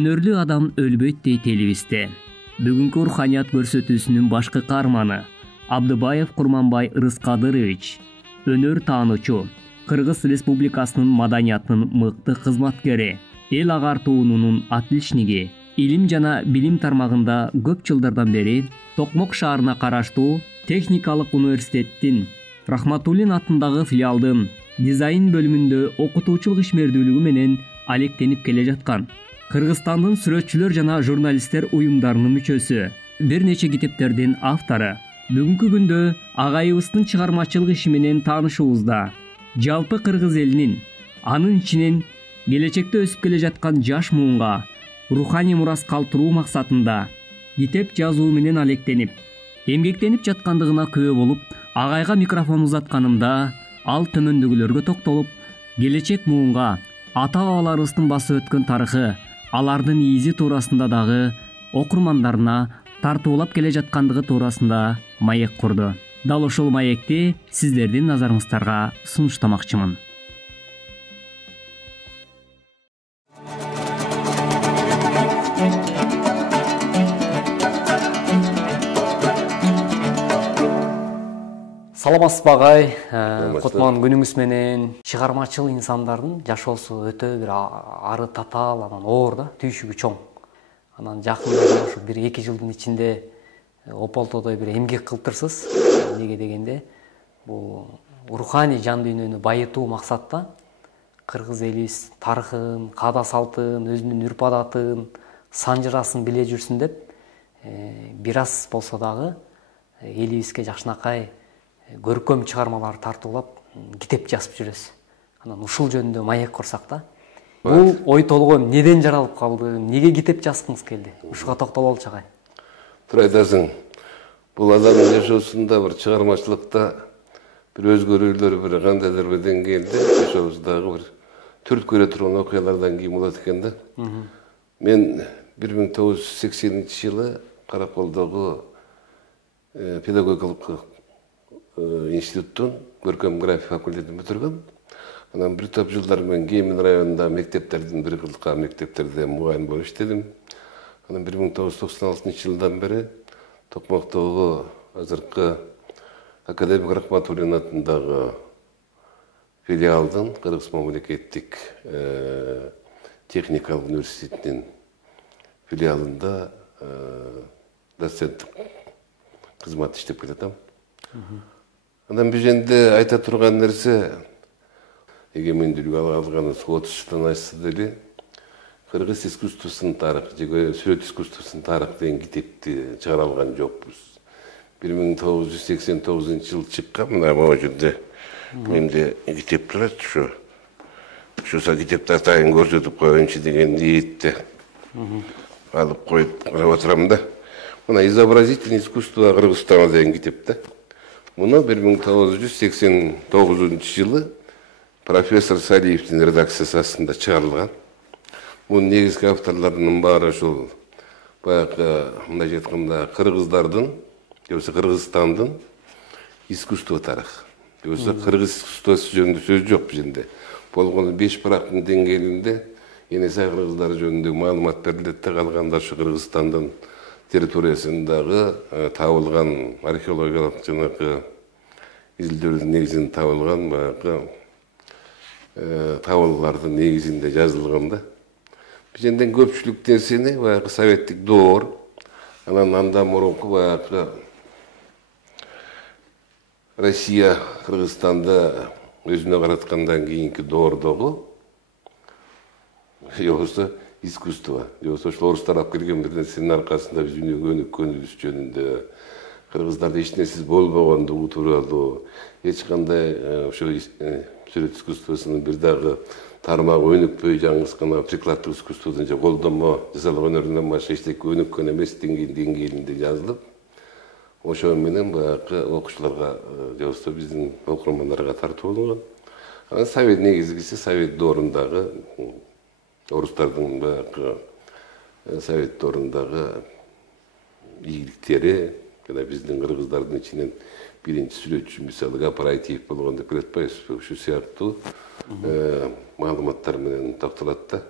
Өнөрлүү адам өлбөйт дейт элибизде. Бүгүнкү руханият көрсөтүүсүнүн башкы каарманы Абдыбаев Курманбай Рыскадырович, өнөр таануучу, Кыргыз Республикасынын маданиятынын мыкты кызматкери, эл агартуунунун отличниги, илим жана билим тармагында көп жылдардан бери Токмок шаарына караштуу Техникалык университеттин Рахматуллин атындагы филиалдын дизайн бөлүмүндө окутуучулук ишмердүүлүгү менен алектенип келе жаткан. Кыргызстандын сүрөтчүлөр жана журналисттер уюмдарынын мүчөсү, бир нече китептердин автору. Бүгүнкү күндө агайыбыздын чыгармачылык иши менен таанышуубузда жалпы кыргыз элинин, анын ичинен келечекте өсүп келе жаткан жаш муунга руханий мурас калтыруу максатында китеп жазуу менен алектенип, эмгектенип жаткандыгына күбө болуп, агайга микрофон узатканымда ал төмөндөгүлөргө токтолуп, келечек муунга ата-бабаларыбыздын басып өткөн тарыхы, алардын изи туурасында дагы окурмандарына тартуулап келе жаткандыгы туурасында маек курду. Дал ошол маекти сиздердин назарыңыздарга сунуштамакчымын. Саламатсызбы агай, кутман күнүңүз менен. Чыгармачыл инсандардын жашоосу өтө бир ары татаал, анан оор да, түйшүгү чоң. Анан жакында ушу 1-2 жылдын ичинде ополтодой бир эмгек кылыптырсыз. Эмнеге дегенде, бул руханий жан дүйнөнү байытуу максатта кыргыз элибиз тарыхын, каада салтын, өзүнүн үрп адатын, санжырасын биле жүрсүн деп, бир аз болсо дагы элибизге жакшынакай көркөм чыгармалар тартуулап китеп жазып жүрөсүз. Анан ушул жөнүндө маек курсак да. Бул ой толгоо неден жаралып калды? Неге китеп жазгыңыз келди? Ушуга токтололу агай. Туура айтасың. Бул адамдын жашоосунда бир чыгармачылыкта бир өзгөрүүлөр, бир кандайдыр бир деңгээлде жашообуздагы бир түрт көрө турган окуялардан кийин болот экен да. Мен 1980-жылы Караколдогу педагогикалык институттун көркөм графика факультетин бүтүргөм. Анан бир топ жылдар мен Кемин районунда мектептердин бир кылка мектептерде мугалим болуп иштедим. Анан 1996-жылдан бери Токмоктогу азыркы академик Рахматуллин атындагы филиалдын Кыргыз мамлекеттик техникалык университетинин филиалында доценттик кызмат иштеп келатам. Анан бул жерде айта турган нерсе, эгемендүүлүк алганын 30 жылдан ашса деле Кыргыз искусствосунун тарыхы, же сүрөт искусствосунун тарыхы деген китепти чыгара алган жокпуз. 1989-жылы чыккан мына могу жерде менде китеп турат, ошо китепти атайын көрсөтүп коеюнчу деген ниетте алып коюп карап отурам да. Мына изобразительное искусство Кыргызстана деген китепте. Муну 1989-жылы профессор Салиевдин редакциясы астында чыгарылган. Мунун негизги авторлорунун баары ушул баягы мындай айтканда кыргыздардын, же Кыргызстандын искусство тарыхы. Же кыргыз искусствосу жөнүндө сөз жок бул жерде. Болгону 5 барактын деңгээлинде Енесай кыргыздары жөнүндө маалымат берилет да, калганда ушу Кыргызстандын территориясындагы табылган археологиялык жанагы изилдөөлөрдүн негизинде табылган баягы табылуулардын негизинде жазылган да. Бул жерде көпчүлүк нерсени баягы советтик доор, анан андан мурунку баягы Россия Кыргызстанды өзүнө караткандан кийинки доордогу болбосо искусство. Ошол орустар алып келген бир нерсенин аркасында биз өнүккөнүбүз жөнүндө, кыргыздарда эч нерсеси болбогондугу тууралуу, эч кандай ошо сүрөт искусствосунун бир дагы тармагы өнүкпөй, жаңы гана прикладдык искусстводон же колдонмо жасалган өнөрүнөн башка эчтеке өнүккөн эмес деңгээлинде жазылып, ошо менен баягы окуучуларга же болбосо биздин окурмандарга тартууланган. Анан совет негизгиси совет доорундагы орустардын баягы совет доорундагы ийгиликтери жана биздин кыргыздардын ичинен биринчи сүрөтчү мисалы Гапарайтиев болгон деп келе атпайбызбы, ушул сыяктуу маалыматтар менен токтолот да.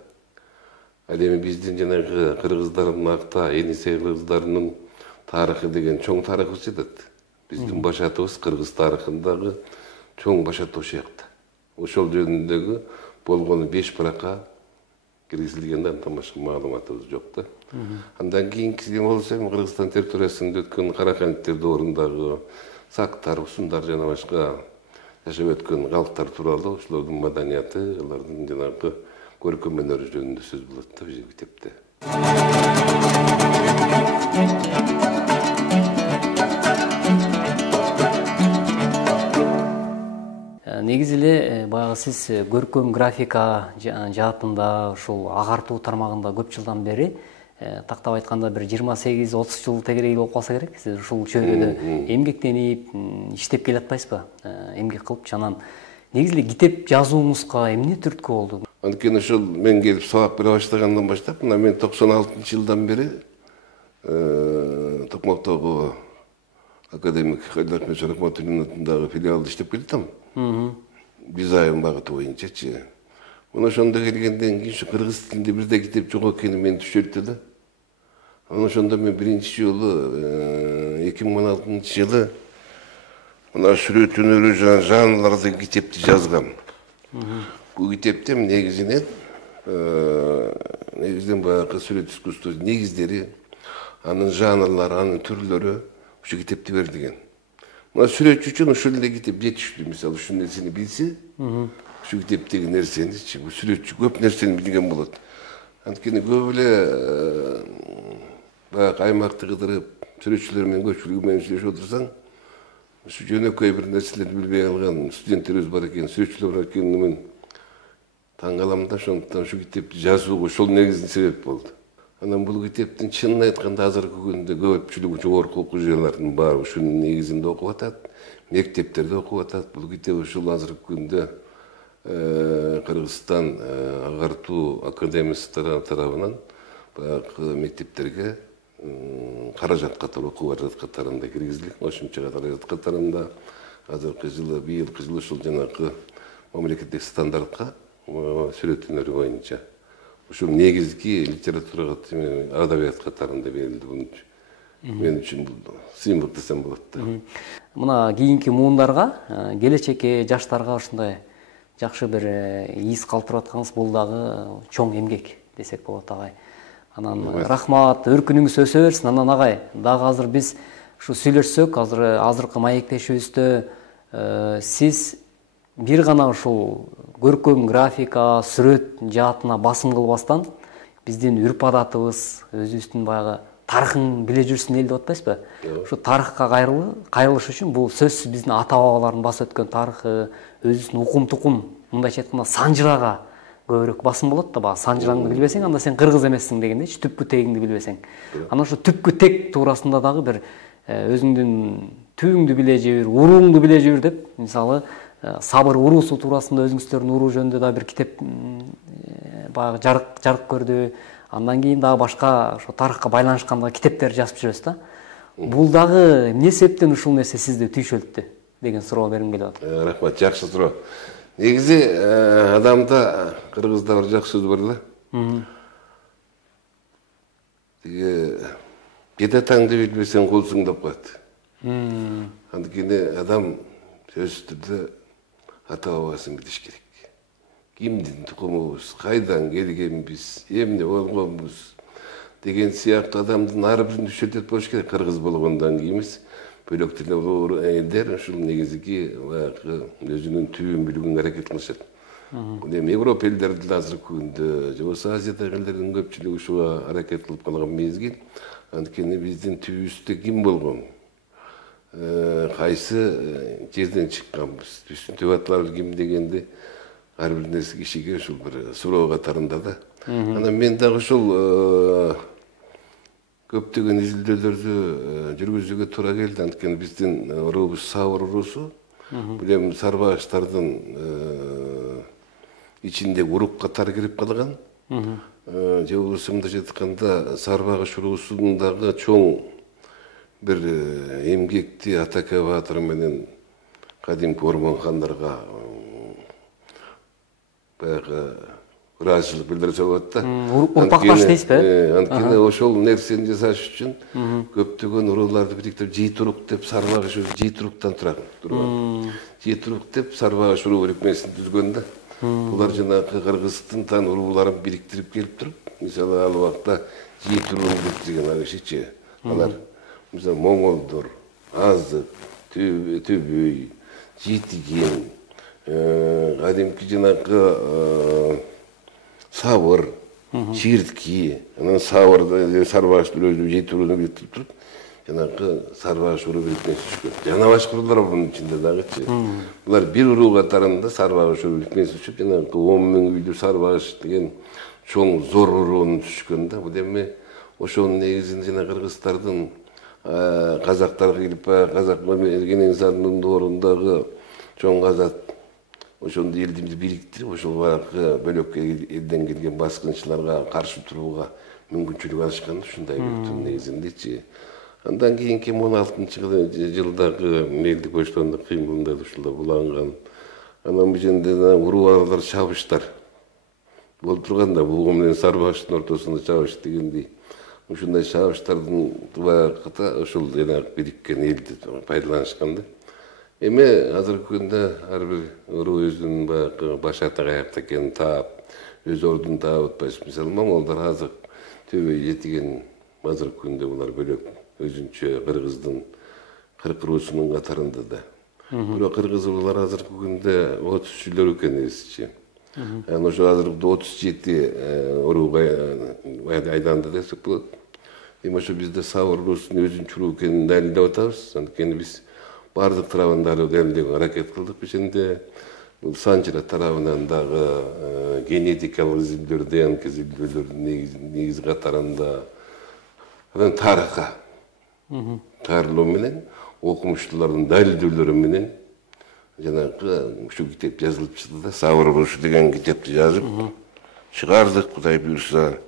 Ал эми биздин жанагы кыргыздардын акта Енисей кыргыздарынын тарыхы деген чоң тарыхыбыз жатат. Биздин башатыбыз кыргыз тарыхындагы чоң башат ошол жакта. Ошол жөнүндөгү болгону 5 баракка киргизилген, андан башка маалыматыбыз жок да. Андан кийинки болсо Кыргызстан территориясында өткөн Караканттер доорундагы сактар, усундар жана башка жашап өткөн калктар тууралуу ошолордун маданияты, алардын жанагы көркөм өнөрү жөнүндө сөз болот да бизде китепте. Негизи эле баягы сиз көркөм графика жаатында ушул агартуу тармагында көп жылдан бери тактап айтканда бир 28-30 жыл тегерек болуп калса керек. Сиз ушул чөйрөдө эмгектенип иштеп келатпайсызбы? Эмгек кылып анан негизи эле китеп жазууңузга эмне түрткү болду? Анткени ошол мен келип сабак бере баштагандан баштап, мына мен 96-жылдан бери Токмоктогу академик Хайдар Шарахматуллин атындагы филиалда иштеп келатам. Дизайн багыты боюнчачы. Мына ошондо келгенден кийин кыргыз тилинде бирде китеп жок экени мени түшүрттү да. Анан ошондо мен биринчи жолу 2016-жылы мына сүрөт өнөрү жанрларды китепти жазгам. Бул китепте негизинен баягы сүрөт искусствосунун негиздери, анын жанрлары, анын түрлөрү ушу китепте берилген. Мына сүрөтчү үчүн ушул эле китеп жетиштүү. Мисалы, ушул нерсени билсе, ушу китептеги нерсени, сүрөтчү көп нерсени билген болот. Анткени көп эле баягы аймакты кыдырып, сүрөтчүлөр менен көпчүлүгү менен сүйлөшүп отурсаң, ушу жөнөкөй бир нерселерди билбей калган студенттерибиз бар экен, сүрөтчүлөр бар экенине мен таң калам да. Ошондуктан ушу китепти жазууга ошол негизин себеп болду. Анан бул китептин чынын айтканда азыркы күндө көпчүлүгү жогорку окуу жайларынын баары ушунун негизинде окуп атат, мектептерде окуп атат. Бул китеп ушул азыркы күндө Кыргызстан агартуу академиясы тарабынан баягы мектептерге каражат катары, окуу каражат катарында киргизилген. Кошумча каражат катарында азыркы жылы, быйылкы жылы ушул жанагы мамлекеттик стандартка сүрөт өнөрү боюнча ушул негизги литературага, адабият катарында берилди. Бул мен үчүн бул сыймык десем болот да. Мына кийинки муундарга, келечекке, жаштарга ушундай жакшы бир из калтырып аткансыз, бул дагы чоң эмгек десек болот агай. Анан рахмат, өркүнүңүз өсө берсин. Анан агай, дагы азыр биз ушу сүйлөшсөк, азыркы маектешибизде сиз бир гана ушул көркөм графика, сүрөт жаатына басым кылбастан биздин үрп адатыбыз, өзүбүздүн баягы тарыхын биле жүрсүн эл деп атпайсызбы? Ушу тарыхка кайрылыш үчүн бул сөзсүз биздин ата бабалардын басып өткөн тарыхы, өзүбүздүн укум-тукум, мындайча айтканда санжырага көбүрөөк басым болот да. Баягы санжыраңды билбесең, анда сен кыргыз эмессиң дегендейчи, түпкү тегиңди билбесең. Анан ошо түпкү тег туурасында дагы бир өзүңдүн түбүңдү биле жүрүр, урууңду биле жүрүр деп, мисалы, Сабыр уруусу туурасында өзүңүздөрдүн уруу жөнүндө да бир китеп баягы жарык көрдү. Андан кийин дагы башка ошо тарыхка байланышкан китептер жазып жүрөсүз да. Бул дагы эмне себептен ушул нерсе сизди түйшөлттү деген суроо бергим келип атат. Рахмат, жакшы суроо. Негизи адамда кыргызда бир жакшы сөз бар эле. Тиги бедатаңды билбесең колсуң деп коет. Анткени адам сөзсүз түрдө ата бабасын билиш керек. Кимдин тукумубуз, кайдан келгенбиз, эмне болгонбуз деген сыяктуу адамдын ар бирин түшүнүп болуш керек. Кыргыз болгондон кийин эмес, бөлөк тилдүү элдер ушул негизги баягы өзүнүн түбүн билүүгө аракет кылышат. Бул эми Европа элдери деле азыркы күндө, же болбосо Азиядагы элдердин көпчүлүгү ушуга аракет кылып калган мезгил. Анткени биздин түбүбүздө ким болгон, кайсы жерден чыкканбыз, биздин түп аталарыбыз ким дегенди ар бир нерсе кишиге ушул бир суроо катарында да. Анан мен дагы ушул көптөгөн изилдөөлөрдү жүргүзүүгө туура келди. Анткени биздин уруубуз Сабыр уруусу, бул эми сарбаштардын ичиндеги урук катары кирип калган. Же болбосо мындайча айтканда Сарбагыш уруусунун дагы чоң бир эмгекти Атака Баатыр менен кадимки Ормон хандарга баягы ыраазычылык билдирсе болот да. Урпакташ дейсизби? Анткени ошол нерсени жасаш үчүн көптөгөн урууларды бириктирип жийитурук деп сарбагыш жийитуруктан турат. Жийитурук деп сарбагыш уруу бирикмесин түзгөн да. Булар жанагы Кыргызстан урууларын бириктирип келип туруп, мисалы ал убакта жийитурук деген кишичи. Алар мисалы моңолдор, азык, төбөй, жейтиген, кадимки жанагы сабыр, чиртки, анан сабырды сарбагыштар өзү жейтируну бириктирип туруп, жанагы сарбагыш уруу бирикмеси түшкөн. Жана башка уруулар бунун ичинде дагычы. Булар бир уруу катарында сарбагыш уруу бирикмеси түшүп, жанагы 10 миң үйлүү сарбагыш деген чоң зор урууну түшкөн да. Бул эми ошонун негизинде жана кыргыздардын казактарга келип, казак Кенесарынын доорундагы чоң казак ошондо элдимди бириктирип, ошол баягы бөлөк элден келген баскынчыларга каршы турууга мүмкүнчүлүк алышкан ушундай бүттүн негизиндечи. Андан кийинки 16-жылдагы элдик баштоодук кыймылында ушулар буланган. Анан бул жерде уруу чабыштар болуп турганда, булгун менен сарбагыштын ортосунда чабыш дегендей. Ушундай чабыштардын баягы ошол бириккен элди пайдаланышкан да. Эми азыркы күндө ар бир уруу өзүнүн баягы баш каякта экенин таап, өз ордун таап атпайбыз. Мисалы моңолдор азыр төбөй жетиген азыркы күндө булар бөлөк өзүнчө Кыргыздын 40 уруусунун катарында да. Бирок кыргыз уруулар азыркы күндө 33 экенибизчи. Анан ошо азыркы 37 урууга айланды десек болот. Эми ошо бизде Сабыр уруусунун өзүнчө уруу экенин далилдеп атабыз. Анткени биз бардык тарабындагы далилдеуге аракет кылдык. Бишинде бул Санжира тарабынан дагы генетикалык изилдөөр, ДНК изилдөөлөрдүн негизи катарында анан тарыхка таарылуу менен, окумуштуулардын далилдөөлөрү менен жанагы ушу китеп жазылып чыкты да. Сабыр урушу деген китепти жазып чыгардык. Кудай буйрса,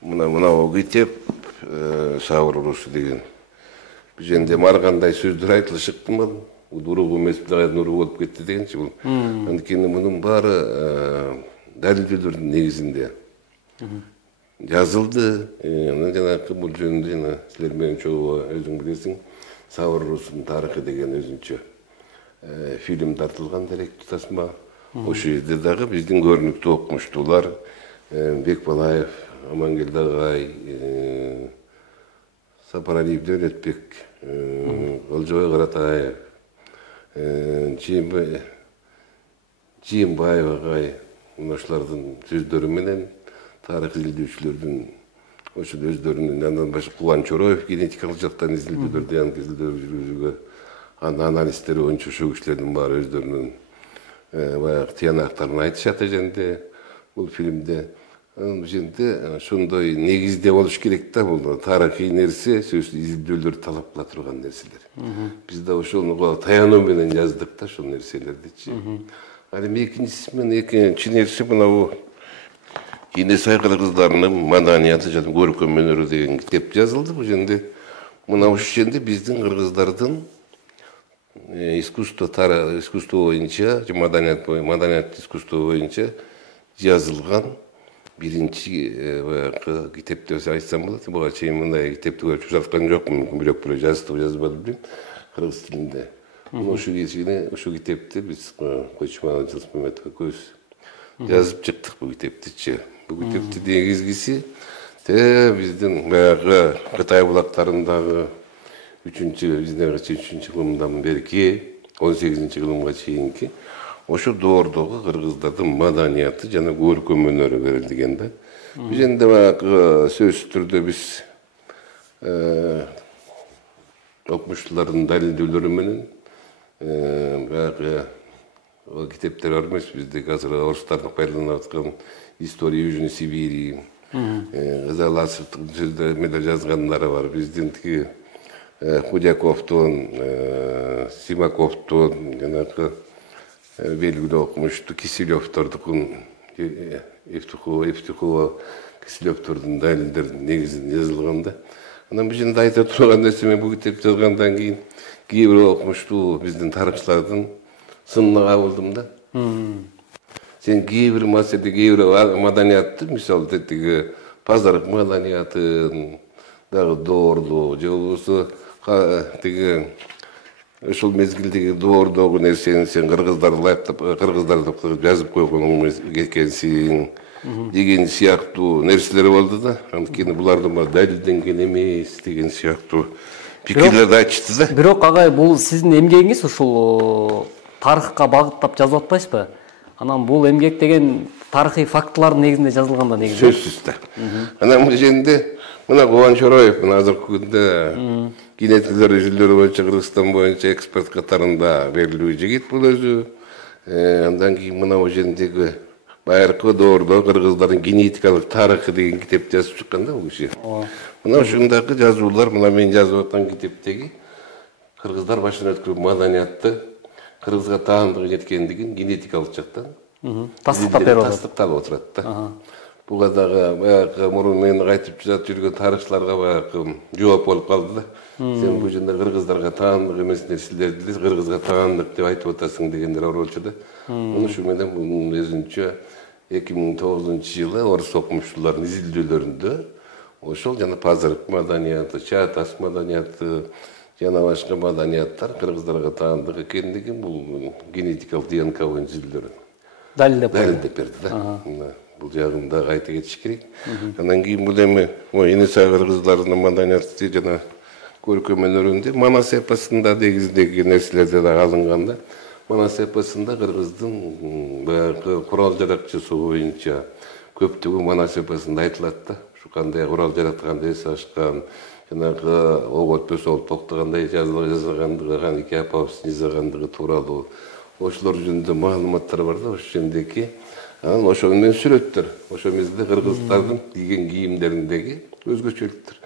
мына китеп Сабыр урушу деген. Бул жерде ар кандай сөздөр айтылышыптымы? Уруу эмес, уруу болуп кетти дегенчи бул. Анткени мунун баары далилдөөлөрдүн негизинде жазылды. Анан жанагы бул жөнүндө жана силер менен чогуу өзүң билесиң, Сабыр уруусунун тарыхы деген өзүнчө фильм тартылган, деректүү тасма. Ошол жерде дагы биздин көрүнүктүү окумуштуулар Бекбалаев, Амангелди агай, Сапаралиев Дөөлөтбек, Олжобой Каратаев, Жыйынбаев агай, ошолордун сөздөрү менен тарых изилдөөчүлөрдүн ошол өздөрүнүн, андан башка Кубан Чороев генетикалык жактан изилдөөлөр жүргүзүүгө, анализдери боюнча ошол кишилердин баары өздөрүнүн баягы тыянактарын айтышат эженде бул фильмде. Бул жерде ошондой негизде болуш керек да, бул тарыхый нерсе, сөзсүз изилдөөлөр талап кыла турган нерселер. Биз да ошого таянуу менен жаздык да ошол нерселердичи. Ал эми экинчи нерсе мына бул Кенесай кыргыздарынын маданияты жана көркөм өнөрү деген китеп жазылды. Бул жерде мына ушул жерде биздин кыргыздардын искусство боюнча, маданият искусство боюнча жазылган биринчи баягы китеп деп айтсам болот. Буга чейин мындай китепти көрүп жаткан жокмун. Бирок бирөө жазбады билем кыргыз тилинде. Ошол китепти биз Койчуман Жылсмамет экөөбүз жазып чыктык бул китептичи. Бул китепти негизгиси биздин баягы Кытай булактарындагы 3-3 кылымдан берки 18-кылымга чейинки ошо доордогу кыргыздардын маданияты жана көркөм өнөрү берилген да. Бул жерде баягы сөзсүз түрдө биз окумуштуулардын далилдөөлөрү менен баягы китептер бар эмес, биздеги азыр орустардын пайдаланып аткан «История Южной Сибири», Казаласовдун сөздөрү менен жазгандары бар. Биздин тиги Худяковдун, Симаковдун, жанагы белгилүү окумуштуу Киселевдордун, Евтухова, Киселевдордун далилдеринин негизинде жазылган да. Анан бул жерде айта турган нерсе, мен бул китеп жазгандан кийин кээ бир окумуштуу биздин тарыхчылардын сынына кабылдым да. Сен кээ бир маселеде кээ бир маданиятты, мисалы тетиги пазарык маданиятын дагы доорлоо же болбосо тиги ошол мезгилдеги доордогу нерсени сен кыргыздарды лайктап кыргыздарды жазып койгон экенсиң деген сыяктуу нерселер болду да. Анткени булардын далилденген эмес деген сыяктуу пикирлерди айтышты да. Бирок агай, бул сиздин эмгегиңиз ушул тарыхка багыттап жазып атпайсызбы? Анан бул эмгек деген тарыхый фактылардын негизинде жазылган да негизи. Сөзсүз да. Анан бул жерде мына Кубан Чороев азыркы күндө генетикалык жүлдөрү боюнча Кыргызстан боюнча эксперт катарында белгилүү жигит бул өзү. Андан кийин мына бул жердеги байыркы доордо кыргыздардын генетикалык тарыхы деген китеп жазып чыккан да бул киши. Мына ушундагы жазуулар, мына мен жазып аткан китептеги кыргыздар башынан өткөрүп маданиятты кыргызга таандык жеткендигин генетикалык жактан тастыктап берип атат. Тастыкталып отурат да. Буга дагы баягы мурун мен кайтып жүргөн тарыхчыларга баягы жооп болуп калды да. Сен бул жерде кыргыздарга таандык эмес нерселерди кыргызга таандык деп айтып атасың дегендер бар болчу да. Ошо менен бунун өзүнчө 2009-жылы орус окумуштуулардын изилдөөлөрүндө ошол жана пазарык маданияты, чаатас маданияты жана башка маданияттар кыргыздарга таандык экендигин бул генетикалык ДНК боюнча изилдөөлөр далилдеп берди да. Бул жагында кайта кетиш керек. Андан кийин бул эми Энесай кыргыздардын маданияты жана көркөм өнөрүндө Манас эпосунда негизиндеги нерселерде да алынган да. Манас эпосунда кыргыздын баягы курал жаракчысы боюнча көптөгү Манас эпосунда айтылат да. Ушу кандай курал жаратканды эс ачкан, жанагы огот бөсөлүп токтогондой жазылгандыгы, Каники Апаповдун жазгандыгы тууралуу ошолор жөнүндө маалыматтар бар да. Ошол жердеги анан ошол менен сүрөттөр, ошол мезгилде кыргыздардын кийген кийимдериндеги өзгөчөлүктөр.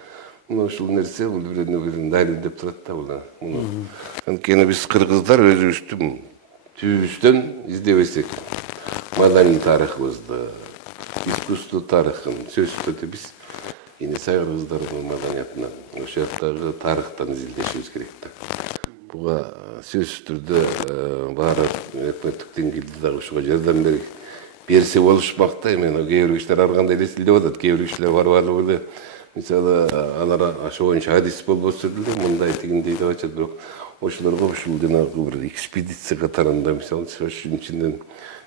Мына ушул нерсе бул бирин далилдеп турат да бул. Анткени биз кыргыздар өзүбүздүн түбүбүздөн издебесек, маданий тарыхыбызды, искусство тарыхын сөзсүз түрдө биз Энесай кыргыздардын маданиятынан, ошол жактагы тарыхтан изилдешибиз керек да. Буга сөзсүз түрдө баары өкмөттүк деңгээлде дагы ушуга жардам берсе болушмак да. Эми кээ бир кишилер ар кандай элестилеп атат, кээ бир кишилер барып эле мисалы алар ошо боюнча адис болбосо деле мындай тигиндей деп айтат, бирок ошолорго ушул жанагы бир экспедиция катарында мисалы ошонун ичинен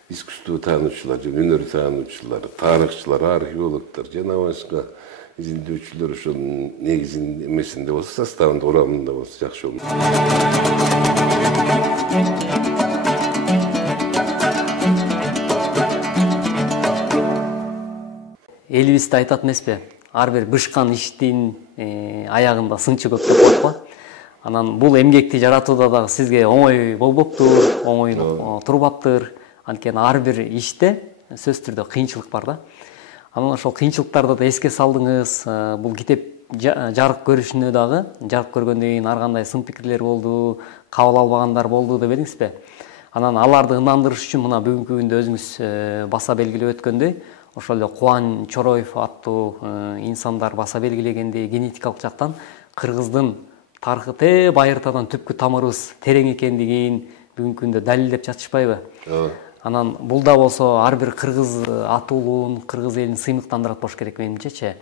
искусство таануучулар, өнөр таануучулар, тарыхчылар, археологдор жана башка изилдөөчүлөр ошонун негизин эмесинде болсо, составында, урамында болсо жакшы болот. Элибизде айтат эмеспи? Ар бир бышкан иштин аягында сынчы көп деп коет го. Анан бул эмгекти жаратууда дагы сизге оңой болбоптур, оңой турбаптыр. Анткени ар бир иште сөзсүз түрдө кыйынчылык бар да. Анан ошол кыйынчылыктарды да эске салдыңыз. Бул китеп жарык көрүшүнө дагы, жарык көргөндөн кийин ар кандай сын пикирлер болду, кабыл албагандар болду деп элиңизби? Анан аларды ынандырыш үчүн мына бүгүнкү күндө өзүңүз баса белгилеп өткөндөй, ошол эле Кубан Чороев аттуу инсандар баса белгилегендей генетикалык жактан кыргыздын тарыхы те байыртадан түпкү тамырыбыз терең экендигин бүгүнкү күндө далилдеп жатышпайбы? Анан бул да болсо ар бир кыргыз атуулуун, кыргыз элин сыймыктандырат болуш керек менимчечи.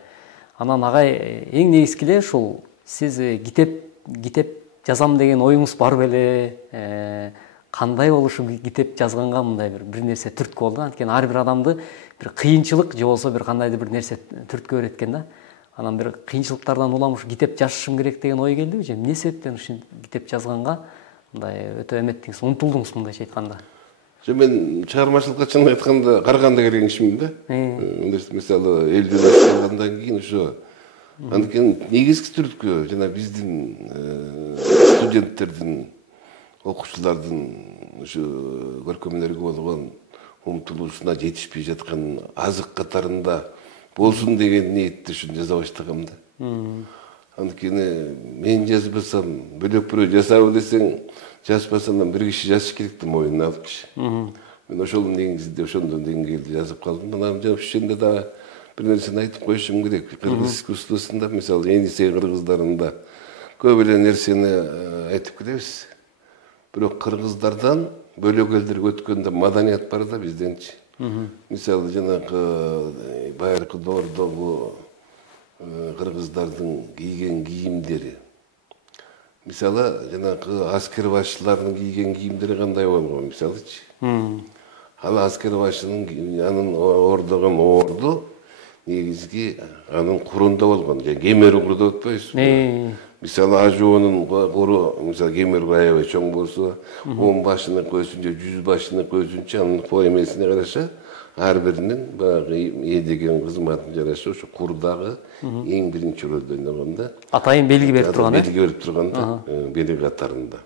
Анан агай эң негизги эле ушул сиз китеп жазам деген оюңуз бар беле? Кандай болушу китеп жазганга мындай бир нерсе түрткү болду? Анткени ар бир адамды бир кыйынчылык же болсо бир кандайдыр бир нерсе түрткү берет экен да. Анан бир кыйынчылыктардан улам ушу китеп жазышым керек деген ой келдиби же эмне себептен ушул китеп жазганга мындай өтө эметтиңиз, умтулдуңуз мындайча айтканда? Мен чыгармачылыкка чын айтканда караганда келген кишимин да. Мисалы элден ашкандан кийин ошо анткени негизги түрткү жана биздин студенттердин, окуучулардын ушу көркөм өнөргө болгон умтулуусуна жетишпей жаткан азык катарында болсун деген ниетте ушуну жаза баштагам да. Анткени мен жазбасам, бөлөк бирөө жасабы десең, жазбасам бир киши жазыш керек да моюнуна алыпчы. Мен ошол негизинде ошондон деңгээлде жазып калдым. Анан ошондо да бир нерсени айтып коюшум керек. Кыргыз искусствосунда, мисалы, Энесей кыргыздарында көп эле нерсени айтып келебиз. Бирок кыргыздардан бөлөк элдерге өткөндө маданият бар да бизденчи. Мисалы жанагы байыркы доордогу кыргыздардын кийген кийимдери. Мисалы жанагы аскер башчылардын кийген кийимдери кандай болгон мисалычы. Ал аскер башчынын анын ордогон орду негизги анын курунда болгон. Кемер курду өтпөйсүз. Мисалы ажуунун куру, мисалы кемер аябай чоң болсо, 10 башыны көзүнчө, 100 башыны көзүнчө анын поэмесине караша ар биринин баягы эдеген кызматын жараша ошо курдагы эң биринчи рөлдү ойногон да. Атайын белги берип турган. Белги берип турган да, бери катарында.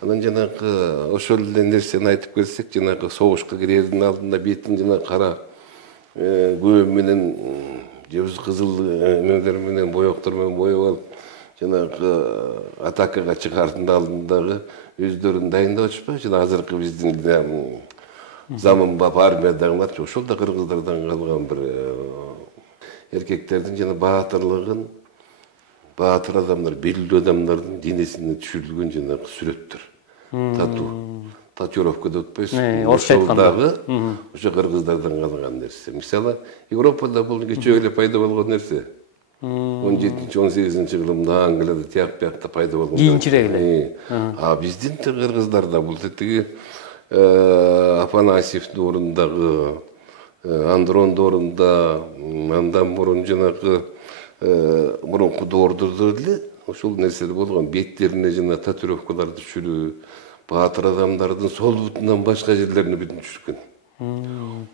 Анан жанагы ошол эле нерсени айтып келсек, жанагы согушка кирердин алдында бетин жанагы кара көбү менен же кызыл эмелер менен боектор менен боеп алып, жанагы атакага чыгаардын алдындагы өздөрүн дайындап атышпайбы? Жана азыркы биздин заманбап армиядагылар ошол да кыргыздардан калган бир эркектердин жана баатырлыгын, баатыр адамдар, белгилүү адамдардын денесине түшүрүлгөн жанагы сүрөттөр. Татуировка деп атпайсызбы? Ошол дагы ошо кыргыздардан калган нерсе. Мисалы, Европада бул кечээ эле пайда болгон нерсе. 17-18 жылымда Англияда тияк-биякта пайда болгон. Кийинчирээк эле. А биздин кыргыздарда бул тиги Афанасьевдин ордундагы, Андрондун ордунда, андан мурун жанагы мурунку доордордо эле ошол нерселер болгон. Беттерине жана татуировкаларды түшүрүү, баатыр адамдардын сол бутунан башка жерлерине бүтүн түшүргөн.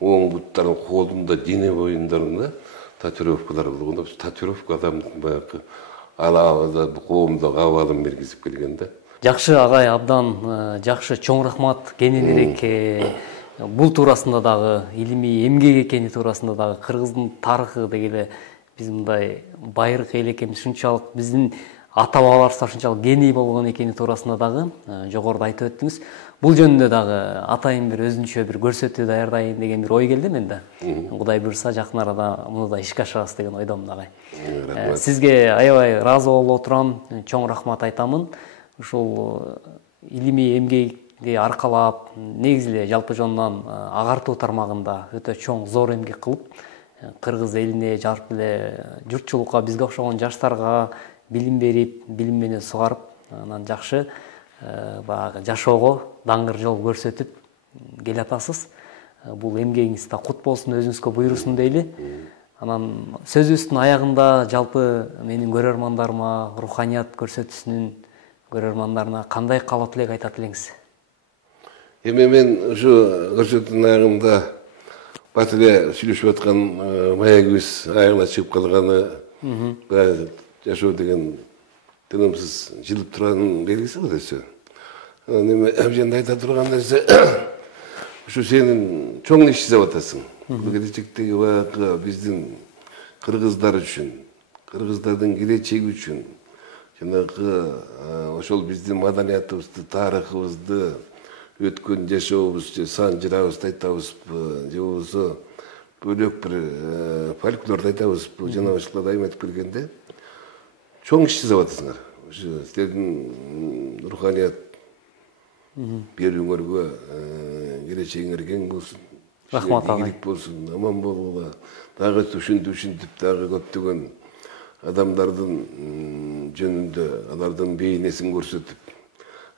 Оң буттарын, колунда, дене боюндарында татуировкалар болгон. Татуировка адамдын баягы алабада, коомдогу абалын бергизип келген да. Жакшы агай, абдан жакшы, чоң рахмат. Кененирээк бул туурасында дагы, илимий эмгек экени туурасында дагы, кыргыздын тарыхы дегеле биз мындай байыркы эл экенбиз, ушунчалык биздин ата-бабаларыбыз ушунчалык гений болгон экени туурасында дагы жогоруда айтып өттүңүз. Бул жөнүндө дагы атайын бир өзүнчө бир көрсөтүү даярдайын деген бир ой келди менде. Кудай буйрса жакын арада муну да ишке ашырабыз деген ойдомун агай. Сизге аябай ыраазы болуп отурам, чоң рахмат айтамын. Ушул илимий эмгекти аркалап, негизи эле жалпы жонунан агартуу тармагында өтө чоң зор эмгек кылып, кыргыз элине, жалпы эле журтчулукка, бизге окшогон жаштарга билим берип, билим менен сугарып, анан жакшы баягы жашоого даңгыр жол көрсөтүп келатасыз. Бул эмгегиңиз да кут болсун, өзүңүзгө буйрусун дейли. Анан сөзүбүздүн аягында жалпы менин көрөрмандарыма, руханият көрсөтүүсүнүн көрөрмандарына кандай каалоо тилек айтат элеңиз? Эми мен ушу көрсөтүүнүн аягында бат эле сүйлөшүп аткан маегибиз аягына чыгып калганы, жашоо деген тынымсыз жылып турганын белгиси го десе. Анан эми абженде айта турган нерсе, ушу сенин чоң иш жасап атасың. Бул келечектеги баягы биздин кыргыздар үчүн, кыргыздардын келечеги үчүн, жанагы ошол биздин маданиятыбызды, тарыхыбызды, өткөн жашообузду, сан жырабызды айтабызбы, же болбосо бөлөк бир фольклорду айтабызбы, жана ошолорду айым айтып келгенде чоң иш жасап атасыңар. Ошо силердин руханият берүүңөргө келечегиңер кең болсун. Рахмат агай. Ийгилик болсун, аман болгула. Дагы ушинтип дагы көптөгөн адамдардын жөнүндө алардын бейнесин көрсөтүп,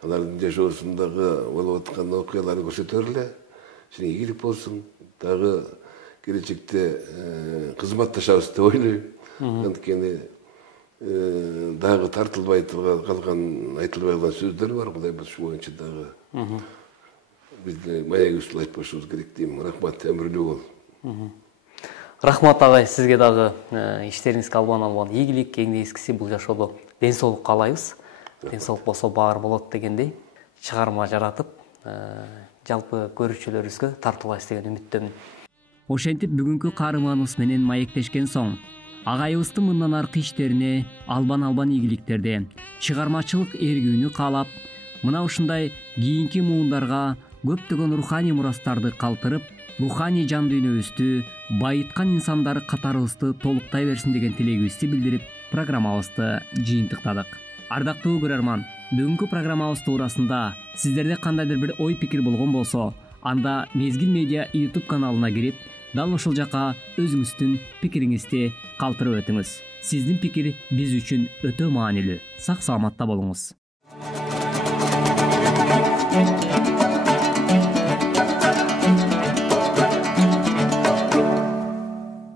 алардын жашоосундагы болуп аткан окуяларды көрсөтөр эле. Силерге ийгилик болсун. Дагы келечекте кызматташабыз деп ойлойм. Анткени дагы тартылбай калган, айтылбай калган сөздөр бар. Кудай буйрса боюнча дагы бизде маегибизди айтып коюшубуз керек дейм. Рахмат, өмүрлүү бол. Рахмат агай, сизге дагы иштериңизге албан ийгилик, эңдегискиси бул жашоодо ден соолук каалайбыз. Ден соолук болсо баары болот дегендей чыгарма жаратып, жалпы көрүүчүлөрүбүзгө тартуулайбыз деген үмүттөмүн. Ошентип бүгүнкү каарманыбыз менен маектешкен соң, агайыбыздын мындан аркы иштерине албан ийгиликтерди, чыгармачылык эргүүнү каалап, мына ушундай кийинки муундарга көптөгөн руханий мурастарды калтырып, руханий жан дүйнөбүздү байыткан инсандары катарыбызды толуктай берсин деген тилегибизди билдирип, программабызды жыйынтыктадык. Ардактуу көрөрман, бүгүнкү программабыз туурасында сиздерде кандайдыр бир ой пикир болгон болсо, анда Мезгил медиа YouTube каналына кирип, дал ошол жака өзүңүздүн пикириңизди калтырып өтүңүз. Сиздин пикир биз үчүн өтө маанилүү. Сак саламатта болуңуз.